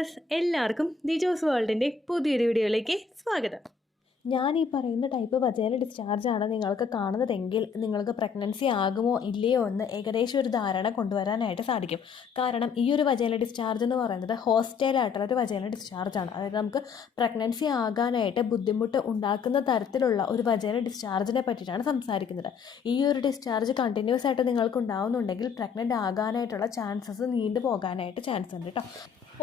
Viewers എല്ലാവർക്കും ദിജോസ് വേൾഡിൻ്റെ പുതിയൊരു വീഡിയോയിലേക്ക് സ്വാഗതം. ഞാൻ ഈ പറയുന്ന ടൈപ്പ് വജൈനൽ ഡിസ്ചാർജാണ് നിങ്ങൾക്ക് കാണുന്നതെങ്കിൽ നിങ്ങൾക്ക് പ്രഗ്നൻസി ആകുമോ ഇല്ലയോ എന്ന് ഏകദേശം ഒരു ധാരണ കൊണ്ടുവരാനായിട്ട് സാധിക്കും. കാരണം ഈ ഒരു വജൈനൽ ഡിസ്ചാർജ് എന്ന് പറയുന്നത് ഹോസ്റ്റൈലായിട്ടുള്ള ഒരു വജൈനൽ ഡിസ്ചാർജാണ്. അതായത് നമുക്ക് പ്രഗ്നൻസി ആകാനായിട്ട് ബുദ്ധിമുട്ട് ഉണ്ടാക്കുന്ന തരത്തിലുള്ള ഒരു വജൈനൽ ഡിസ്ചാർജിനെ പറ്റിയിട്ടാണ് സംസാരിക്കുന്നത്. ഈ ഒരു ഡിസ്ചാർജ് കണ്ടിന്യൂസ് ആയിട്ട് നിങ്ങൾക്ക് ഉണ്ടാകുന്നുണ്ടെങ്കിൽ പ്രഗ്നൻ്റ് ആകാനായിട്ടുള്ള ചാൻസസ് നീണ്ടു പോകാനായിട്ട് ചാൻസ് ഉണ്ട് കേട്ടോ.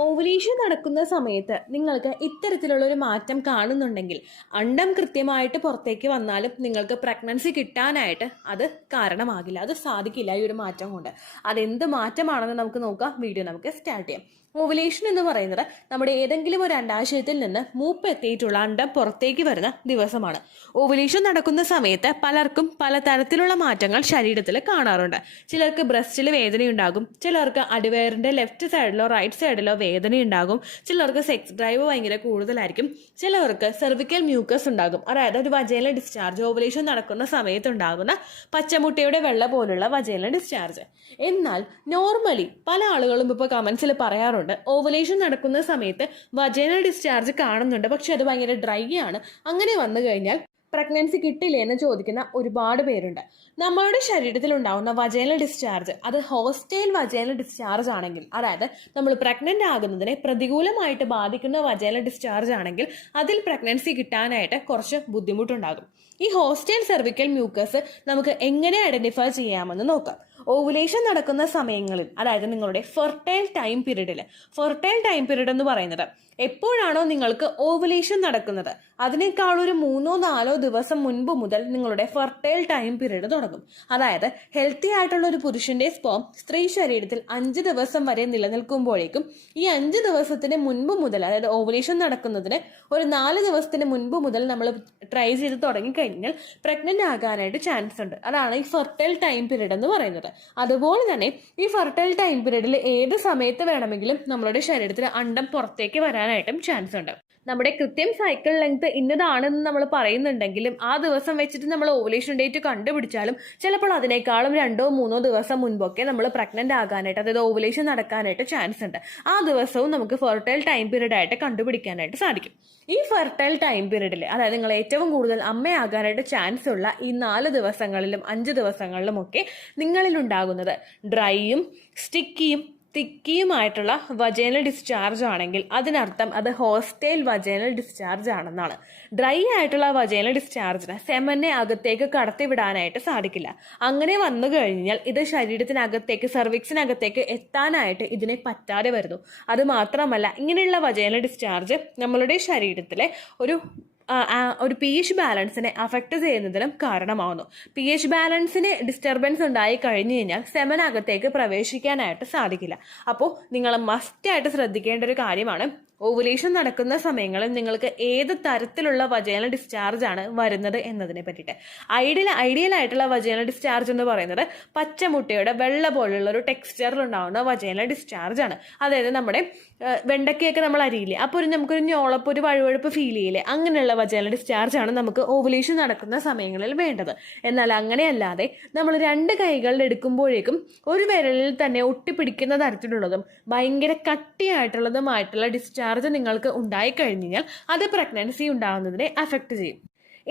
ഓവുലേഷൻ നടക്കുന്ന സമയത്ത് നിങ്ങൾക്ക് ഇത്തരത്തിലുള്ളൊരു മാറ്റം കാണുന്നുണ്ടെങ്കിൽ അണ്ടം കൃത്യമായിട്ട് പുറത്തേക്ക് വന്നാലും നിങ്ങൾക്ക് പ്രഗ്നൻസി കിട്ടാനായിട്ട് അത് കാരണമാകില്ല, അത് സാധിക്കില്ല ഈ ഒരു മാറ്റം കൊണ്ട്. അതെന്ത് മാറ്റമാണെന്ന് നമുക്ക് നോക്കാം. വീഡിയോ നമുക്ക് സ്റ്റാർട്ട് ചെയ്യാം. ഓവുലേഷൻ എന്ന് പറയുന്നത് നമ്മുടെ ഏതെങ്കിലും ഒരു അണ്ടാശയത്തിൽ നിന്ന് മൂപ്പെത്തിയിട്ടുള്ള അണ്ടം പുറത്തേക്ക് വരുന്ന ദിവസമാണ്. ഓവുലേഷൻ നടക്കുന്ന സമയത്ത് പലർക്കും പല തരത്തിലുള്ള മാറ്റങ്ങൾ ശരീരത്തിൽ കാണാറുണ്ട്. ചിലർക്ക് ബ്രസ്റ്റിൽ വേദനയുണ്ടാകും, ചിലർക്ക് അടിവയറിൻ്റെ ലെഫ്റ്റ് സൈഡിലോ റൈറ്റ് സൈഡിലോ വേദനയുണ്ടാകും, ചിലർക്ക് സെക്സ് ഡ്രൈവ് ഭയങ്കര കൂടുതലായിരിക്കും, ചിലർക്ക് സെർവിക്കൽ മ്യൂക്കസ് ഉണ്ടാകും. അതായത് ഒരു വജൈനൽ ഡിസ്ചാർജ് ഓവുലേഷൻ നടക്കുന്ന സമയത്ത് ഉണ്ടാകുന്ന പച്ചമുട്ടയുടെ വെള്ള പോലുള്ള വജൈനൽ ഡിസ്ചാർജ്. എന്നാൽ നോർമലി പല ആളുകളും ഇപ്പോൾ കമൻസിൽ പറയാറുണ്ട് ഓവുലേഷൻ നടക്കുന്ന സമയത്ത് വജൈനൽ ഡിസ്ചാർജ് കാണുന്നുണ്ട്, പക്ഷെ അത് ഭയങ്കര ഡ്രൈ ആണ്, അങ്ങനെ വന്നു കഴിഞ്ഞാൽ പ്രഗ്നൻസി കിട്ടില്ലേ എന്ന് ചോദിക്കുന്ന ഒരുപാട് പേരുണ്ട്. നമ്മളുടെ ശരീരത്തിൽ ഉണ്ടാകുന്ന വജൈനൽ ഡിസ്ചാർജ് അത് ഹോസ്റ്റൈൽ വജൈനൽ ഡിസ്ചാർജ് ആണെങ്കിൽ, അതായത് നമ്മൾ പ്രഗ്നൻ്റ് ആകുന്നതിനെ പ്രതികൂലമായിട്ട് ബാധിക്കുന്ന വജൈനൽ ഡിസ്ചാർജ് ആണെങ്കിൽ അതിൽ പ്രഗ്നൻസി കിട്ടാനായിട്ട് കുറച്ച് ബുദ്ധിമുട്ടുണ്ടാകും. ഈ ഹോസ്റ്റൈൽ സെർവിക്കൽ മ്യൂക്കസ് നമുക്ക് എങ്ങനെ ഐഡന്റിഫൈ ചെയ്യാമെന്ന് നോക്കാം. ഓവുലേഷൻ നടക്കുന്ന സമയങ്ങളിൽ, അതായത് നിങ്ങളുടെ ഫെർട്ടൈൽ ടൈം പീരീഡ് എന്ന് പറയുന്നത് എപ്പോഴാണോ നിങ്ങൾക്ക് ഓവുലേഷൻ നടക്കുന്നത് അതിനേക്കാൾ ഒരു 3-4 ദിവസം മുൻപ് മുതൽ നിങ്ങളുടെ ഫെർട്ടൈൽ ടൈം പീരീഡ് തുടങ്ങും. അതായത് ഹെൽത്തി ആയിട്ടുള്ള ഒരു പുരുഷന്റെ സ്പേം സ്ത്രീ ശരീരത്തിൽ 5 ദിവസം വരെ നിലനിൽക്കുമ്പോഴേക്കും ഈ 5 ദിവസത്തിന് മുൻപ് മുതൽ, അതായത് ഓവുലേഷൻ നടക്കുന്നതിന് ഒരു 4 ദിവസത്തിന് മുൻപ് മുതൽ നമ്മൾ ട്രൈ ചെയ്ത് തുടങ്ങിക്കഴിഞ്ഞാൽ പ്രഗ്നന്റ് ആകാനായിട്ട് ചാൻസ് ഉണ്ട്. അതാണ് ഈ ഫെർട്ടൈൽ ടൈം പീരീഡ് എന്ന് പറയുന്നത്. അതുപോലെ തന്നെ ഈ ഫെർട്ടൈൽ ടൈം പീരീഡിൽ ഏത് സമയത്ത് വേണമെങ്കിലും നമ്മളുടെ ശരീരത്തിൽ അണ്ടം പുറത്തേക്ക് വരാനായിട്ടും ചാൻസ് ഉണ്ട്. നമ്മുടെ കൃത്യം സൈക്കിൾ ലെങ്ത് ഇന്നതാണെന്ന് നമ്മൾ പറയുന്നുണ്ടെങ്കിലും ആ ദിവസം വെച്ചിട്ട് നമ്മൾ ഓവുലേഷൻ ഡേറ്റ് കണ്ടുപിടിച്ചാലും ചിലപ്പോൾ അതിനേക്കാളും 2-3 ദിവസം മുൻപൊക്കെ നമ്മൾ പ്രഗ്നന്റ് ആകാനായിട്ട്, അതായത് ഓവുലേഷൻ നടക്കാനായിട്ട് ചാൻസ് ഉണ്ട്. ആ ദിവസവും നമുക്ക് ഫെർട്ടൈൽ ടൈം പീരീഡ് ആയിട്ട് കണ്ടുപിടിക്കാനായിട്ട് സാധിക്കും. ഈ ഫെർട്ടൈൽ ടൈം പീരീഡിൽ, അതായത് നിങ്ങൾ ഏറ്റവും കൂടുതൽ അമ്മയാകാനായിട്ട് ചാൻസ് ഉള്ള ഈ 4 ദിവസങ്ങളിലും 5 ദിവസങ്ങളിലും ഒക്കെ നിങ്ങളിൽ ഉണ്ടാകുന്നത് ഡ്രൈയും സ്റ്റിക്കിയും തിക്കിയുമായിട്ടുള്ള വജൈനൽ ഡിസ്ചാർജ് ആണെങ്കിൽ അതിനർത്ഥം അത് ഹോസ്റ്റൈൽ വജൈനൽ ഡിസ്ചാർജ് ആണെന്നാണ്. ഡ്രൈ ആയിട്ടുള്ള വജൈനൽ ഡിസ്ചാർജിന് സെമനെ അകത്തേക്ക് കടത്തിവിടാനായിട്ട് സാധിക്കില്ല. അങ്ങനെ വന്നു കഴിഞ്ഞാൽ ഇത് ശരീരത്തിനകത്തേക്ക്, സെർവിക്സിനകത്തേക്ക് എത്താനായിട്ട് ഇതിനെ പറ്റാതെ വരുന്നു. അത് മാത്രമല്ല, ഇങ്ങനെയുള്ള വജൈനൽ ഡിസ്ചാർജ് നമ്മളുടെ ശരീരത്തിലെ ഒരു pH ബാലൻസിനെ അഫക്റ്റ് ചെയ്യുന്നതിനും കാരണമാവുന്നു. pH ബാലൻസിന് ഡിസ്റ്റർബൻസ് ഉണ്ടായി കഴിഞ്ഞു കഴിഞ്ഞാൽ സെമനകത്തേക്ക് പ്രവേശിക്കാനായിട്ട് സാധിക്കില്ല. അപ്പോൾ നിങ്ങൾ മസ്റ്റായിട്ട് ശ്രദ്ധിക്കേണ്ട ഒരു കാര്യമാണ്, ഓവുലേഷൻ നടക്കുന്ന സമയങ്ങളിൽ നിങ്ങൾക്ക് ഏത് തരത്തിലുള്ള വജൈനൽ ഡിസ്ചാർജ് ആണ് വരുന്നത് എന്നതിനെ പറ്റിയിട്ട്. ഐഡിയൽ ആയിട്ടുള്ള വജൈനൽ ഡിസ്ചാർജ് എന്ന് പറയുന്നത് പച്ചമുട്ടയുടെ വെള്ള പോലുള്ള ഒരു ടെക്സ്ചറിൽ ഉണ്ടാവുന്ന വജൈനൽ ഡിസ്ചാർജ് ആണ്. അതായത് നമ്മുടെ വെണ്ടക്കയൊക്കെ നമ്മൾ അരിയില്ലേ, അപ്പോൾ നമുക്കൊരു ഞോളപ്പ്, ഒരു വഴുവഴുപ്പ് ഫീൽ ചെയ്യില്ലേ, അങ്ങനെയുള്ള വജൈനൽ ഡിസ്ചാർജ് ആണ് നമുക്ക് ഓവുലേഷൻ നടക്കുന്ന സമയങ്ങളിൽ വേണ്ടത്. എന്നാൽ അങ്ങനെയല്ലാതെ നമ്മൾ 2 കൈകളിൽ എടുക്കുമ്പോഴേക്കും ഒരു വിരലിൽ തന്നെ ഒട്ടിപ്പിടിക്കുന്ന തരത്തിലുള്ളതും ഭയങ്കര കട്ടിയായിട്ടുള്ളതുമായിട്ടുള്ള ഡിസ്ചാർജ് നിങ്ങൾക്ക് ഉണ്ടായിക്കഴിഞ്ഞാൽ അത് പ്രഗ്നൻസി ഉണ്ടാകുന്നതിനെ അഫക്റ്റ് ചെയ്യും.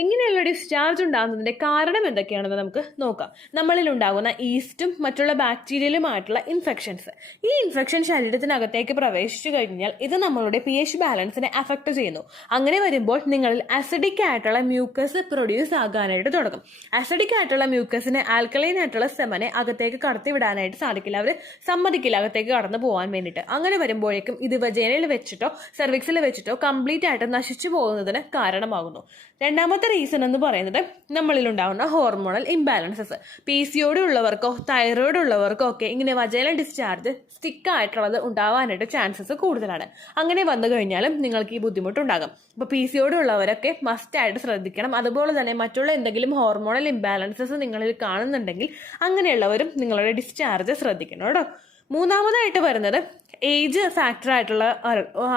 ഇങ്ങനെയുള്ള ഡിസ്ചാർജ് ഉണ്ടാകുന്നതിന്റെ കാരണം എന്തൊക്കെയാണെന്ന് നമുക്ക് നോക്കാം. നമ്മളിൽ ഉണ്ടാകുന്ന ഈസ്റ്റും മറ്റുള്ള ബാക്ടീരിയലുമായിട്ടുള്ള ഇൻഫെക്ഷൻസ്. ഈ ഇൻഫെക്ഷൻ ശരീരത്തിനകത്തേക്ക് പ്രവേശിച്ചു കഴിഞ്ഞാൽ ഇത് നമ്മളുടെ pH ബാലൻസിനെ അഫക്റ്റ് ചെയ്യുന്നു. അങ്ങനെ വരുമ്പോൾ നിങ്ങളിൽ അസിഡിക് ആയിട്ടുള്ള മ്യൂക്കസ് പ്രൊഡ്യൂസ് ആകാനായിട്ട് തുടങ്ങും. അസിഡിക് ആയിട്ടുള്ള മ്യൂക്കസിന് ആൽക്കലൈൻ ആയിട്ടുള്ള സെമനെ അകത്തേക്ക് കടത്തിവിടാനായിട്ട് സാധിക്കില്ല, അവർ സമ്മതിക്കില്ല അകത്തേക്ക് കടന്നു പോകാൻ വേണ്ടിയിട്ട്. അങ്ങനെ വരുമ്പോഴേക്കും ഇത് വജൈനയിൽ വെച്ചിട്ടോ സെർവിക്സിൽ വെച്ചിട്ടോ കംപ്ലീറ്റ് ആയിട്ട് നശിച്ചു പോകുന്നതിന് കാരണമാകുന്നു. രണ്ടാമത്തെ റീസൺ എന്ന് പറയുന്നത് നമ്മളിൽ ഉണ്ടാകുന്ന ഹോർമോണൽ ഇംബാലൻസസ്. PCOD ഉള്ളവർക്കോ തൈറോയിഡ് ഉള്ളവർക്കോ ഒക്കെ ഇങ്ങനെ വജൈനൽ ഡിസ്ചാർജ് സ്റ്റിക്കായിട്ടുള്ളത് ഉണ്ടാവാനായിട്ട് ചാൻസസ് കൂടുതലാണ്. അങ്ങനെ വന്നു കഴിഞ്ഞാലും നിങ്ങൾക്ക് ഈ ബുദ്ധിമുട്ടുണ്ടാകും. അപ്പോൾ PCOD ഉള്ളവരൊക്കെ മസ്റ്റായിട്ട് ശ്രദ്ധിക്കണം. അതുപോലെ തന്നെ മറ്റുള്ള എന്തെങ്കിലും ഹോർമോണൽ ഇംബാലൻസസ് നിങ്ങളിൽ കാണുന്നുണ്ടെങ്കിൽ അങ്ങനെയുള്ളവരും നിങ്ങളുടെ ഡിസ്ചാർജ് ശ്രദ്ധിക്കണം കേട്ടോ. മൂന്നാമതായിട്ട് വരുന്നത് ഏജ് ഫാക്ടർ ആയിട്ടുള്ള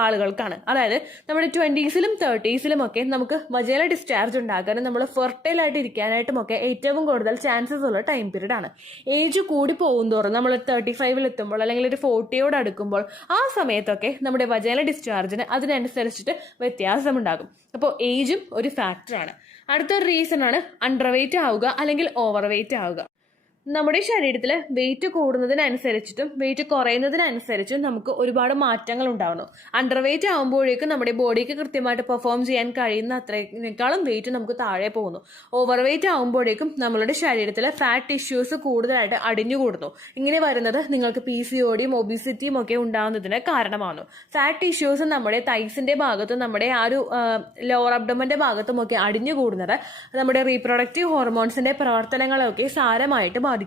ആളുകൾക്കാണ്. അതായത് നമ്മുടെ 20s-ലും 30s-ലും ഒക്കെ നമുക്ക് വജൈനൽ ഡിസ്ചാർജ് ഉണ്ടാക്കാനും നമ്മൾ ഫെർട്ടൈൽ ആയിട്ട് ഇരിക്കാനായിട്ടും ഒക്കെ ഏറ്റവും കൂടുതൽ ചാൻസസ് ഉള്ള ടൈം പീരീഡ് ആണ്. ഏജ് കൂടി പോകുന്തോറും നമ്മൾ 35-ൽ എത്തുമ്പോൾ അല്ലെങ്കിൽ ഒരു 40യോട് അടുക്കുമ്പോൾ ആ സമയത്തൊക്കെ നമ്മുടെ വജൈനൽ ഡിസ്ചാർജിന് അതിനനുസരിച്ചിട്ട് വ്യത്യാസമുണ്ടാകും. അപ്പോൾ ഏജും ഒരു ഫാക്ടറാണ്. അടുത്തൊരു റീസൺ ആണ് അണ്ടർ വെയിറ്റ് ആവുക അല്ലെങ്കിൽ ഓവർ വെയിറ്റ് ആവുക. നമ്മുടെ ശരീരത്തിൽ വെയിറ്റ് കൂടുന്നതിനനുസരിച്ചിട്ടും വെയിറ്റ് കുറയുന്നതിനനുസരിച്ചും നമുക്ക് ഒരുപാട് മാറ്റങ്ങൾ ഉണ്ടാവുന്നു. അണ്ടർ വെയിറ്റ് ആകുമ്പോഴേക്കും നമ്മുടെ ബോഡിക്ക് കൃത്യമായിട്ട് പെർഫോം ചെയ്യാൻ കഴിയുന്ന അത്രയേക്കാളും വെയിറ്റ് നമുക്ക് താഴെ പോകുന്നു. ഓവർ വെയിറ്റ് ആകുമ്പോഴേക്കും നമ്മളുടെ ശരീരത്തിൽ ഫാറ്റ് ടിഷ്യൂസ് കൂടുതലായിട്ട് അടിഞ്ഞുകൂടുന്നു. ഇങ്ങനെ വരുന്നത് നിങ്ങൾക്ക് PCODയും ഒബിസിറ്റിയും ഒക്കെ ഉണ്ടാകുന്നതിന് കാരണമാകുന്നു. ഫാറ്റ് ടിഷ്യൂസ് നമ്മുടെ തൈസിന്റെ ഭാഗത്തും നമ്മുടെ ആ ഒരു ലോവർ അബ്ഡമന്റെ ഭാഗത്തും ഒക്കെ അടിഞ്ഞുകൂടുന്നത് നമ്മുടെ റീപ്രൊഡക്റ്റീവ് ഹോർമോൺസിന്റെ പ്രവർത്തനങ്ങളെയൊക്കെ സാരമായിട്ട് ബാധിക്കുന്നു.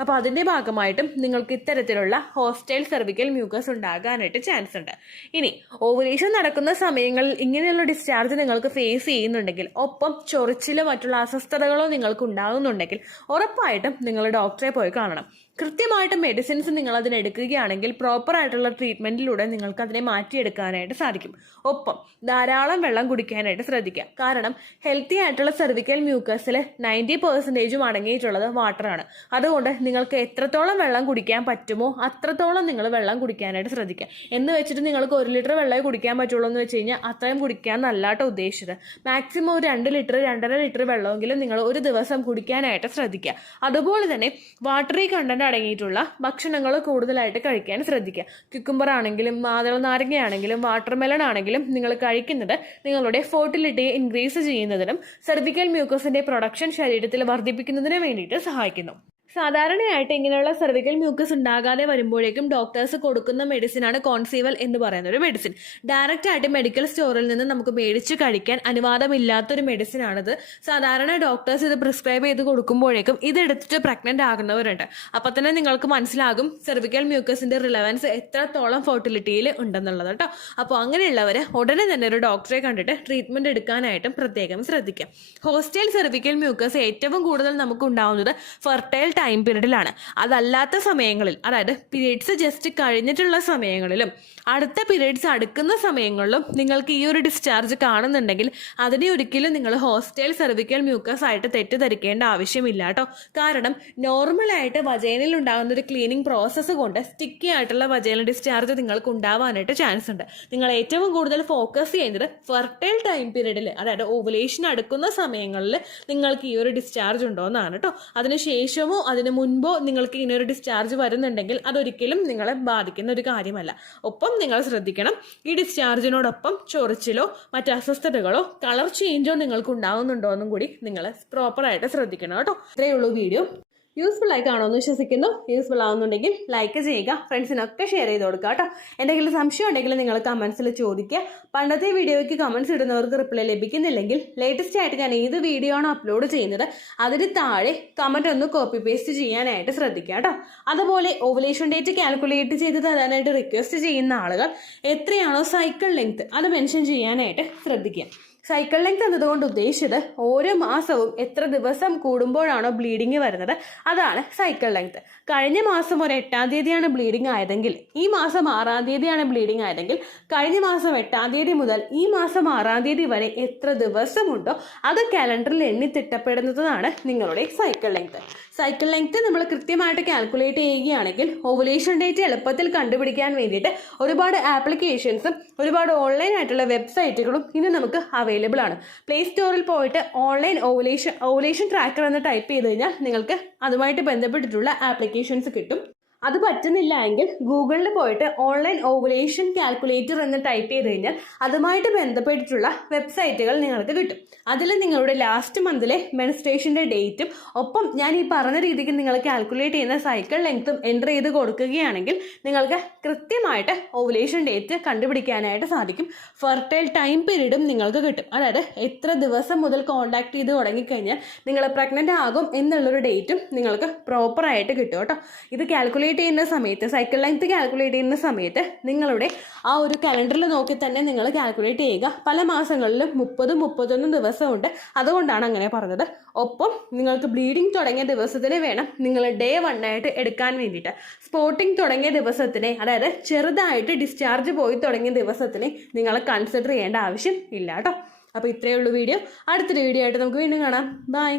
അപ്പോൾ അതിന്റെ ഭാഗമായിട്ടും നിങ്ങൾക്ക് ഇത്തരത്തിലുള്ള ഹോസ്റ്റൈൽ സെർവിക്കൽ മ്യൂക്കസ് ഉണ്ടാകാനായിട്ട് ചാൻസ് ഉണ്ട്. ഇനി ഓവുലേഷൻ നടക്കുന്ന സമയങ്ങളിൽ ഇങ്ങനെയുള്ള ഡിസ്ചാർജ് നിങ്ങൾക്ക് ഫേസ് ചെയ്യുന്നുണ്ടെങ്കിൽ, ഒപ്പം ചൊറിച്ചിലോ മറ്റുള്ള അസ്വസ്ഥതകളോ നിങ്ങൾക്ക് ഉണ്ടാകുന്നുണ്ടെങ്കിൽ ഉറപ്പായിട്ടും നിങ്ങൾ ഡോക്ടറെ പോയി കാണണം. കൃത്യമായിട്ട് മെഡിസിൻസ് നിങ്ങൾ അതിന് എടുക്കുകയാണെങ്കിൽ പ്രോപ്പർ ആയിട്ടുള്ള ട്രീറ്റ്മെന്റിലൂടെ നിങ്ങൾക്ക് അതിനെ മാറ്റിയെടുക്കാനായിട്ട് സാധിക്കും. ഒപ്പം ധാരാളം വെള്ളം കുടിക്കാനായിട്ട് ശ്രദ്ധിക്കുക. കാരണം ഹെൽത്തി ആയിട്ടുള്ള സെർവിക്കൽ മ്യൂക്കസിൽ 90% അടങ്ങിയിട്ടുള്ളത് വാട്ടറാണ്. അതുകൊണ്ട് നിങ്ങൾക്ക് എത്രത്തോളം വെള്ളം കുടിക്കാൻ പറ്റുമോ അത്രത്തോളം നിങ്ങൾ വെള്ളം കുടിക്കാനായിട്ട് ശ്രദ്ധിക്കുക. എന്ന് വെച്ചിട്ട് നിങ്ങൾക്ക് 1 ലിറ്റർ വെള്ളമേ കുടിക്കാൻ പറ്റുള്ളൂ എന്ന് വെച്ച് കഴിഞ്ഞാൽ അത്രയും കുടിക്കാൻ നല്ലാട്ടോ ഉദ്ദേശിച്ചത്. മാക്സിമം ഒരു 2 ലിറ്റർ 2.5 ലിറ്റർ വെള്ളമെങ്കിലും നിങ്ങൾ ഒരു ദിവസം കുടിക്കാനായിട്ട് ശ്രദ്ധിക്കുക. അതുപോലെ തന്നെ വാട്ടറി കണ്ടന്റ് അടങ്ങിയിട്ടുള്ള ഭക്ഷണങ്ങൾ കൂടുതലായിട്ട് കഴിക്കാൻ ശ്രദ്ധിക്കുക. ക്യുക്കുംബർ ആണെങ്കിലും മാതള നാരങ്ങയാണെങ്കിലും വാട്ടർമെലൺ ആണെങ്കിലും നിങ്ങൾ കഴിക്കുന്നത് നിങ്ങളുടെ ഫെർട്ടിലിറ്റിയെ ഇൻക്രീസ് ചെയ്യുന്നതിനും സെർവിക്കൽ മ്യൂക്കസിന്റെ പ്രൊഡക്ഷൻ ശരീരത്തിൽ വർദ്ധിപ്പിക്കുന്നതിനും വേണ്ടിയിട്ട് സഹായിക്കുന്നു. സാധാരണയായിട്ട് ഇങ്ങനെയുള്ള സെർവിക്കൽ മ്യൂക്കസ് ഉണ്ടാകാതെ വരുമ്പോഴേക്കും ഡോക്ടേഴ്സ് കൊടുക്കുന്ന മെഡിസിനാണ് കോൺസീവൽ എന്ന് പറയുന്ന ഒരു മെഡിസിൻ. ഡയറക്റ്റ് ആയിട്ട് മെഡിക്കൽ സ്റ്റോറിൽ നിന്ന് നമുക്ക് മേടിച്ച് കഴിക്കാൻ അനുവാദമില്ലാത്തൊരു മെഡിസിനാണിത്. സാധാരണ ഡോക്ടേഴ്സ് ഇത് പ്രിസ്ക്രൈബ് ചെയ്ത് കൊടുക്കുമ്പോഴേക്കും ഇതെടുത്തിട്ട് പ്രഗ്നന്റ് ആകുന്നവരുണ്ട്. അപ്പം തന്നെ നിങ്ങൾക്ക് മനസ്സിലാകും സെർവിക്കൽ മ്യൂക്കസിന്റെ റിലവൻസ് എത്രത്തോളം ഫെർട്ടിലിറ്റിയിൽ ഉണ്ടെന്നുള്ളത് കേട്ടോ. അപ്പോൾ അങ്ങനെയുള്ളവർ ഉടനെ തന്നെ ഒരു ഡോക്ടറെ കണ്ടിട്ട് ട്രീറ്റ്മെന്റ് എടുക്കാനായിട്ടും പ്രത്യേകം ശ്രദ്ധിക്കാം. ഹോസ്റ്റൈൽ സെർവിക്കൽ മ്യൂക്കസ് ഏറ്റവും കൂടുതൽ നമുക്ക് ഉണ്ടാവുന്നത് ഫെർട്ടൈൽ ടൈം പീരീഡിലാണ്. അതല്ലാത്ത സമയങ്ങളിൽ, അതായത് പീരീഡ്സ് ജസ്റ്റ് കഴിഞ്ഞിട്ടുള്ള സമയങ്ങളിലും അടുത്ത പീരീഡ്സ് അടുക്കുന്ന സമയങ്ങളിലും നിങ്ങൾക്ക് ഈ ഒരു ഡിസ്ചാർജ് കാണുന്നുണ്ടെങ്കിൽ അതിനെ ഒരിക്കലും നിങ്ങൾ ഹോസ്റ്റൈൽ സെർവിക്കൽ മ്യൂക്കസ് ആയിട്ട് തെറ്റിദ്ധരിക്കേണ്ട ആവശ്യമില്ല കേട്ടോ. കാരണം നോർമലായിട്ട് വജൈനയിൽ ഉണ്ടാകുന്ന ഒരു ക്ലീനിങ് പ്രോസസ്സ് കൊണ്ട് സ്റ്റിക്കി ആയിട്ടുള്ള വജൈനൽ ഡിസ്ചാർജ് നിങ്ങൾക്ക് ഉണ്ടാവാനായിട്ട് ചാൻസ് ഉണ്ട്. നിങ്ങൾ ഏറ്റവും കൂടുതൽ ഫോക്കസ് ചെയ്യുന്നത് ഫെർട്ടൈൽ ടൈം പീരീഡിൽ, അതായത് ഓവുലേഷൻ അടുക്കുന്ന സമയങ്ങളിൽ നിങ്ങൾക്ക് ഈ ഒരു ഡിസ്ചാർജ് ഉണ്ടോ എന്നാണ് കേട്ടോ. അതിനുശേഷമോ അതിന് മുൻപോ നിങ്ങൾക്ക് ഇങ്ങനൊരു ഡിസ്ചാർജ് വരുന്നുണ്ടെങ്കിൽ അതൊരിക്കലും നിങ്ങളെ ബാധിക്കുന്ന ഒരു കാര്യമല്ല. ഒപ്പം നിങ്ങൾ ശ്രദ്ധിക്കണം, ഈ ഡിസ്ചാർജിനോടൊപ്പം ചൊറിച്ചിലോ മറ്റ് അസ്വസ്ഥതകളോ കളർ ചേഞ്ചോ നിങ്ങൾക്ക് ഉണ്ടാകുന്നുണ്ടോ എന്നും കൂടി നിങ്ങൾ പ്രോപ്പറായിട്ട് ശ്രദ്ധിക്കണം കേട്ടോ. ഇത്രയേ ഉള്ളൂ വീഡിയോ. യൂസ്ഫുൾ ആയി കാണുമെന്ന് വിശ്വസിക്കുന്നു. യൂസ്ഫുൾ ആവുന്നുണ്ടെങ്കിൽ ലൈക്ക് ചെയ്യുക, ഫ്രണ്ട്സിനൊക്കെ ഷെയർ ചെയ്ത് കൊടുക്കുക കേട്ടോ. എന്തെങ്കിലും സംശയം ഉണ്ടെങ്കിൽ നിങ്ങൾ കമൻസിൽ ചോദിക്കുക. പണ്ടത്തെ വീഡിയോയ്ക്ക് കമൻസ് ഇടുന്നവർക്ക് റിപ്ലൈ ലഭിക്കുന്നില്ലെങ്കിൽ ലേറ്റസ്റ്റ് ആയിട്ട് ഞാൻ ഏത് വീഡിയോ ആണോ അപ്ലോഡ് ചെയ്യുന്നത് അതിന് താഴെ കമൻറ്റ് ഒന്ന് കോപ്പി പേസ്റ്റ് ചെയ്യാനായിട്ട് ശ്രദ്ധിക്കുക കേട്ടോ. അതുപോലെ ഓവുലേഷൻ ഡേറ്റ് കാൽക്കുലേറ്റ് ചെയ്ത് തരാനായിട്ട് റിക്വസ്റ്റ് ചെയ്യുന്ന ആളുകൾ എത്രയാണോ സൈക്കിൾ ലെങ്ത് അത് മെൻഷൻ ചെയ്യാനായിട്ട് ശ്രദ്ധിക്കുക. സൈക്കിൾ ലെങ്ത് എന്നതുകൊണ്ട് ഉദ്ദേശിച്ചത് ഓരോ മാസവും എത്ര ദിവസം കൂടുമ്പോഴാണോ ബ്ലീഡിങ് വരുന്നത് അതാണ് സൈക്കിൾ ലെങ്ത്. കഴിഞ്ഞ മാസം ഒരു 8-ാം തീയതിയാണ് ബ്ലീഡിങ് ആയതെങ്കിൽ ഈ മാസം 6-ാം തീയതിയാണ് ബ്ലീഡിങ് ആയതെങ്കിൽ കഴിഞ്ഞ മാസം 8-ാം തീയതി മുതൽ ഈ മാസം 6-ാം തീയതി വരെ എത്ര ദിവസമുണ്ടോ അത് കാലണ്ടറിൽ എണ്ണി തിട്ടപ്പെടുന്നതാണ് നിങ്ങളുടെ സൈക്കിൾ ലെങ്ത്. സൈക്കിൾ ലെങ്ത് നമ്മൾ കൃത്യമായിട്ട് കാൽക്കുലേറ്റ് ചെയ്യുകയാണെങ്കിൽ ഓവുലേഷൻ ഡേറ്റ് എളുപ്പത്തിൽ കണ്ടുപിടിക്കാൻ വേണ്ടിയിട്ട് ഒരുപാട് ആപ്ലിക്കേഷൻസും ഒരുപാട് ഓൺലൈൻ ആയിട്ടുള്ള വെബ്സൈറ്റുകളും ഇന്ന് നമുക്ക് അവൈലബിൾ ആണ്. പ്ലേ സ്റ്റോറിൽ പോയിട്ട് ഓൺലൈൻ ഓവുലേഷൻ ട്രാക്കർ എന്ന് ടൈപ്പ് ചെയ്ത് കഴിഞ്ഞാൽ നിങ്ങൾക്ക് അതുമായിട്ട് ബന്ധപ്പെട്ടിട്ടുള്ള ആപ്ലിക്കേഷൻസ് കിട്ടും. അത് പറ്റുന്നില്ല എങ്കിൽ ഗൂഗിളിൽ പോയിട്ട് ഓൺലൈൻ ഓവുലേഷൻ കാൽക്കുലേറ്റർ എന്ന് ടൈപ്പ് ചെയ്ത് കഴിഞ്ഞാൽ അതുമായിട്ട് ബന്ധപ്പെട്ടിട്ടുള്ള വെബ്സൈറ്റുകൾ നിങ്ങൾക്ക് കിട്ടും. അതിൽ നിങ്ങളുടെ ലാസ്റ്റ് മന്തിലെ മെൻസ്ട്രേഷൻ്റെ ഡേറ്റും ഒപ്പം ഞാൻ ഈ പറഞ്ഞ രീതിക്ക് നിങ്ങൾ കാൽക്കുലേറ്റ് ചെയ്യുന്ന സൈക്കിൾ ലെങ്ത്തും എൻ്റർ ചെയ്ത് കൊടുക്കുകയാണെങ്കിൽ നിങ്ങൾക്ക് കൃത്യമായിട്ട് ഓവുലേഷൻ ഡേറ്റ് കണ്ടുപിടിക്കാനായിട്ട് സാധിക്കും. ഫെർട്ടൈൽ ടൈം പീരീഡും നിങ്ങൾക്ക് കിട്ടും. അതായത് എത്ര ദിവസം മുതൽ കോൺടാക്ട് ചെയ്ത് തുടങ്ങിക്കഴിഞ്ഞാൽ നിങ്ങൾ പ്രഗ്നൻ്റ് ആകും എന്നുള്ളൊരു ഡേറ്റും നിങ്ങൾക്ക് പ്രോപ്പറായിട്ട് കിട്ടും കേട്ടോ. ഇത് കാൽക്കുലേറ്റ് കാൽക്കുലേറ്റ് ചെയ്യുന്ന സമയത്ത്, സൈക്കിൾ ലെങ്ത് കാൽക്കുലേറ്റ് ചെയ്യുന്ന സമയത്ത് നിങ്ങളുടെ ആ ഒരു കലണ്ടറിൽ നോക്കി തന്നെ നിങ്ങൾ കാൽക്കുലേറ്റ് ചെയ്യുക. പല മാസങ്ങളിലും 30-31 ദിവസമുണ്ട്, അതുകൊണ്ടാണ് അങ്ങനെ പറഞ്ഞത്. ഒപ്പം നിങ്ങൾക്ക് ബ്ലീഡിങ് തുടങ്ങിയ ദിവസത്തിന് വേണം നിങ്ങൾ ഡേ 1 ആയിട്ട് എടുക്കാൻ വേണ്ടിയിട്ട്. സ്പോട്ടിങ് തുടങ്ങിയ ദിവസത്തിനെ, അതായത് ചെറുതായിട്ട് ഡിസ്ചാർജ് പോയി തുടങ്ങിയ ദിവസത്തിനെ നിങ്ങൾ കൺസിഡർ ചെയ്യേണ്ട ആവശ്യം ഇല്ല കേട്ടോ. അപ്പോൾ ഇത്രയേ ഉള്ളൂ വീഡിയോ. അടുത്തൊരു വീഡിയോ ആയിട്ട് നമുക്ക് വീണ്ടും കാണാം. ബൈ.